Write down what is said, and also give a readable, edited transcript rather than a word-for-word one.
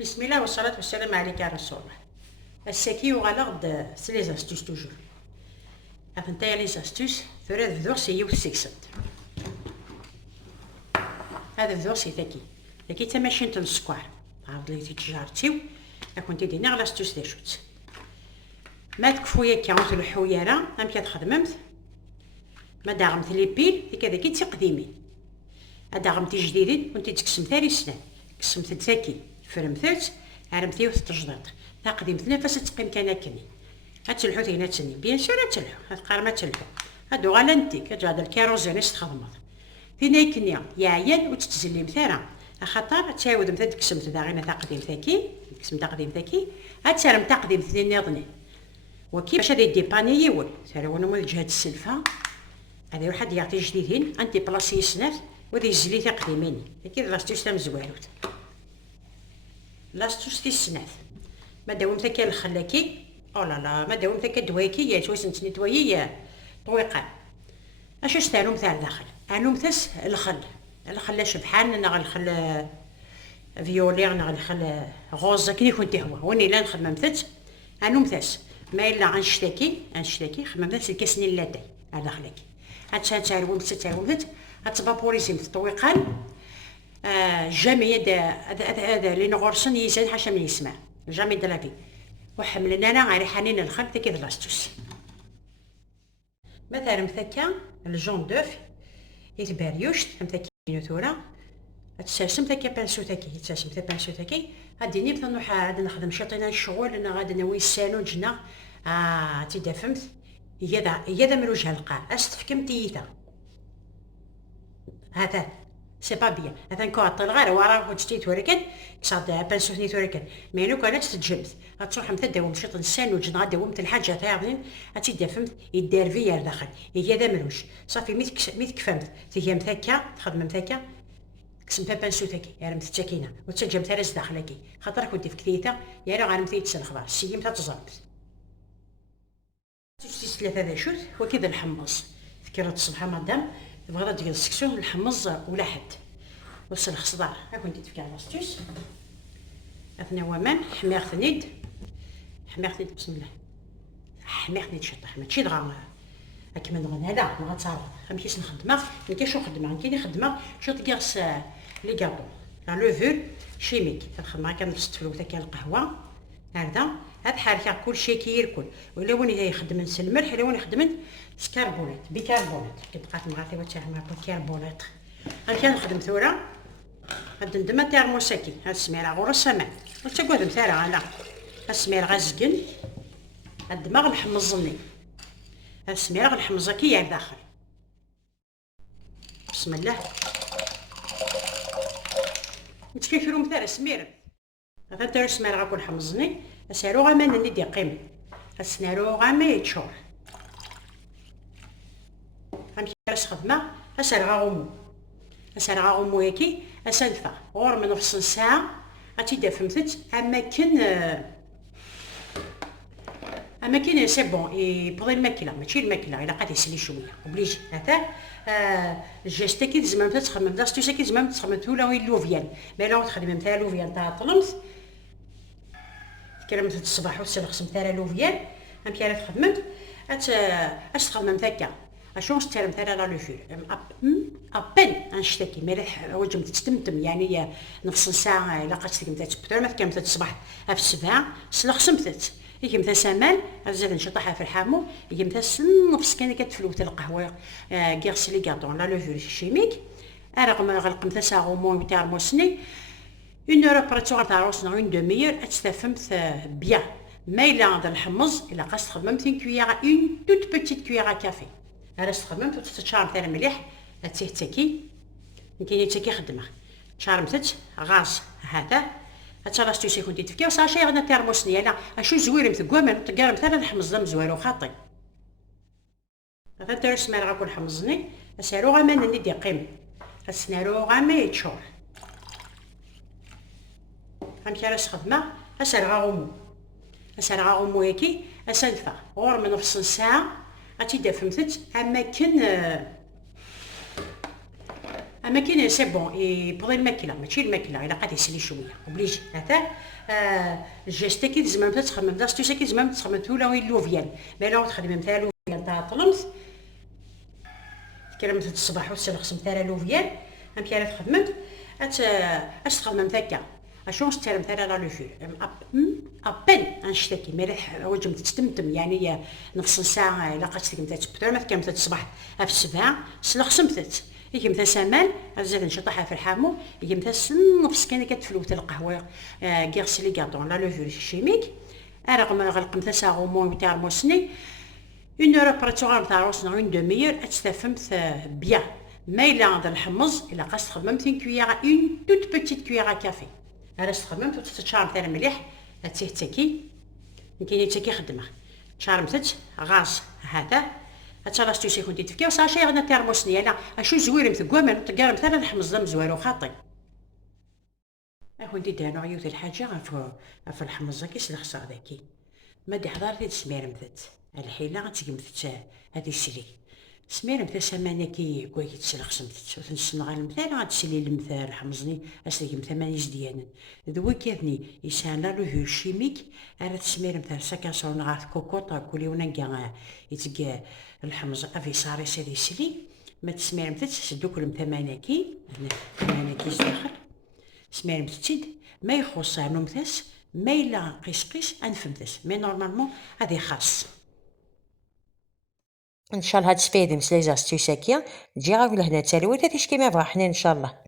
بسم الله والصلاة والسلام عليك يا رسول الله. الساكي وغالغ سي لي زاستوس توجور. افنتايا لي زاستوس ثورا ذو سي وسكسد. هذا ذو سي ذاكي تماشين السكوار. عاود لي تجارتيو كنتي دينا غلاستوس دي شوت. ما تكفويا كاونت الحويره ام كتخدممت. ما داغمت لي بيل كذا كي تقديمين. اداغمتي جديدين كنتي تقسم ثاني سنه. قسمت تاكي فرمثات عرمتي وتجدط تقديم نفس تقيم كان كني هتلحو هنا تسني بيان سور تلحو هتقار ما تلحو هادو غالا انتي كتجاد الكيروزين تخدمض فينا يكنيا يا عيان وتتزلي مثلا خاطر تعاود مثلا تقسمت داغينا تقديم ثاكي قسم تقديم ثاكي هتسالم تقديم ثاني نظني وكيف باش هادي ديباني يول سارونا مول جهه السلفه هذا واحد يعطي جديدين انتي بلاصي سناف ودي يزلي تقديمين كي لاستيش تام زواروت لاستوس تي السناث ما داومت هكا الخلاكي او لا ما داومت هكا دوايكي يا توسنتني دوايي طويقه اش استعلم تاع داخل علوم تاس الخل شبحان نغ الخل فيولي نغ الخل غوز كي كنت هو وني لا نخدم مثت علوم تاس ما الا غنشتكي خدمت تاس الكاسني اللاتي على خلاكي هتعلم هتبابوريزم الطويقان جامي هذا اللي نغرسن يزن حاشا من يسمع جامي دلافي وحملنا انا غير حنين الخلط كي لاستوس مثلا مثكا الجون دوف يتباريوشت مثكا نوتورا تساسم تاكي بانسو تاكي تساسم تا بانسو تاكي غادي مثلا نروح عاد نخدم شطينا الشغل انا غادي نوي السانو جنا تيدا فهمت هي مروج هالقاع استفكم تيتا هذا سي با بيان هذا نكوطل غير وراه وجديت ولكن كصاد بانسونيت ولكن مينو كانت تتجمد غتروح مثلا داوم شط السان وجن غاداومت الحاجه تاعين غتيدا فهمت يدار فيا لداخل هي هذا مروج صافي ميت كفهمت تيجي مثاكا تخدم مثاكا كسمتها بانسو تاكي يا رمت السكينه وتسجمت راس داخلكي خاطر كنت في كثيثه يا راه غير مثيت الخبار السيم تتزربت تجلس ثلاثه ذا شوت وكذا الحمص فكرة الصبح مدام بغا ديال السكسيون الحمص ولا حد وصل الخضار ها كنت تفكر لاستوس اثنا ومان حمير ثنيد بسم الله حمير ثنيد شطح ماشي دغا كيما نغنى لا ما غتصاوب غنمشي نخدمها كاين شو خدمه كاين خدمه شو تقيس لي كاطو لا لوفور شيميك الخدمه كنبسط في الوثا كاع القهوه هذا هاد حركه كلشي كيركل ولا وين يخدم الملح ولا وين يخدم سكربونات بيكربونات كيبقى تمغاتي وتاع بيكربونات غادي نخدم ثوره غاد ندم تيرموساكي هاد السميره غور السمان وتقعد مثال على السميره غازكن الدماغ نحمصني هاد السميره غنحمصها كي يا داخل بسم الله نتكيفرو مثال السميره هذا تاع السميره غاكون حمصني اسارو غامان ندي قيم السنارو غامي يتشور غنمشي راس خدمه اسار غاغومو ياكي اسالفه غور من نص ساعه غتيدا فهمتت اماكن سي بون يبغي الماكله ماشي الماكله الا قاد يسلي شويه اوبليجي هذا الجيست كي زعما تخمم لاستوس كي زعما تخمم ولا وين لوفيان ما لا تخدم تاع لوفيان تاع طلمت كلمت الصباح وتسلخ تاع لوفيان امشي انا خدمت اش تخدم هكا اشون ستيرم تاع لا لوفير ابن نشتكي مليح وجم تستمتم يعني نص ساعه الا قد تكمت تبتر ما كملت الصباح في السبعه سلخ سمتت يجي مثلا سامان زاد نشطحها في الحامو يجي مثلا نفس كان كتفلوت القهوه كيغسل لي كاطون لا لوفير شيميك رغم غلق مثلا ساغومون تاع موسني اون اور براتور تاع روسنا اون دوميير تستفهمت بيان ما الا هذا الحمص الا قاس خدمت اون كويير اون توت بيتيت كويير كافي انا خدمت وتتشارم تاع المليح تيتاكي كاين تاكي خدمه شارمتت غاز هذا اتلاستو سي كنتي تفكي وصاشي غدا تيرموسني انا اشو زوير مثقوا ما تقال مثلا الحمص دم زوير وخاطي هذا ترس ما غاكون حمصني اسارو غامان ندي قيم السنارو غامي يتشور غنمشي راس خدمه اسار غاغومو ياكي اسالفه غور من نص ساعه غتيدا فهمتت اما كاين سي بون يبغي الماكله ماشي الماكله الا قاعد يسلي شويه اوبليجي هذا الجيست كي زعما تخمم داستو كي زعما تخمم ولا وين لوفيان ما لا تخدم مثلا لوفيان تاع طلمت كلمة الصباح وتسلخ مثلا لوفيان ام كي راه خدمت اش تخدم هكا اشون ستير مثلا لا لو فور ابن نشتكي مليح وجم تستمتم يعني نص ساعه الا قعدت كنت تبدا ما كانت الصباح في السبعه سلخ سمتت يجي مثلا سامان زاد نشطحها في الحامو يجي مثلا نفس كان كتفلوت القهوه غيرسلي كاردون لا لو فور شيميك رغم غلق مثلا ساغومون تاع موسني اون اور ابري تغرب تاع روسنا اون دوميور تستفهمت بيان ما الا غادي نحمص الا قاس تخدمت اون كوييره اون توت بوتيت كوييره كافي هذا تخدمت وتتشارب تاع مليح تيتاكي كاين تاكي خدمه شارمتت غاز هذا هتشارجتو شي كنتي تفكي وصاشي غادي تيرموسني انا اشو زوير مثقوا ما نطقار مثلا نحمص دم زوير وخاطي اخوتي دانو عيوت الحاجه في الحمصه كيس الخصا ذاكي ما دي حضرتي تسميرمتت الحيله غتقمتت هذه السلي سميرمت سمانه كي كوي تسلخ سمتت وتنسنغ المثال غتسلي المثال حمصني اسلي ثمانية ديانا ذوي كيفني يسان لا لو شيميك راه تسميرمت ساكاسون غاث كوكوطا كولي ونقا يتقى الحمص افي صاري سيدي سلي ما تسميرمتت سدوك المثمانكي ثمانكي داخل سميرمتت ما يخص نمثس ما إلا قيس انفمتس مي نورمالمون هذه خاص ان شاء الله هاد سبيدم سليزاس تيساكيا تجي غا لهنا تالويت تيش كيما بغا حنين ان شاء الله.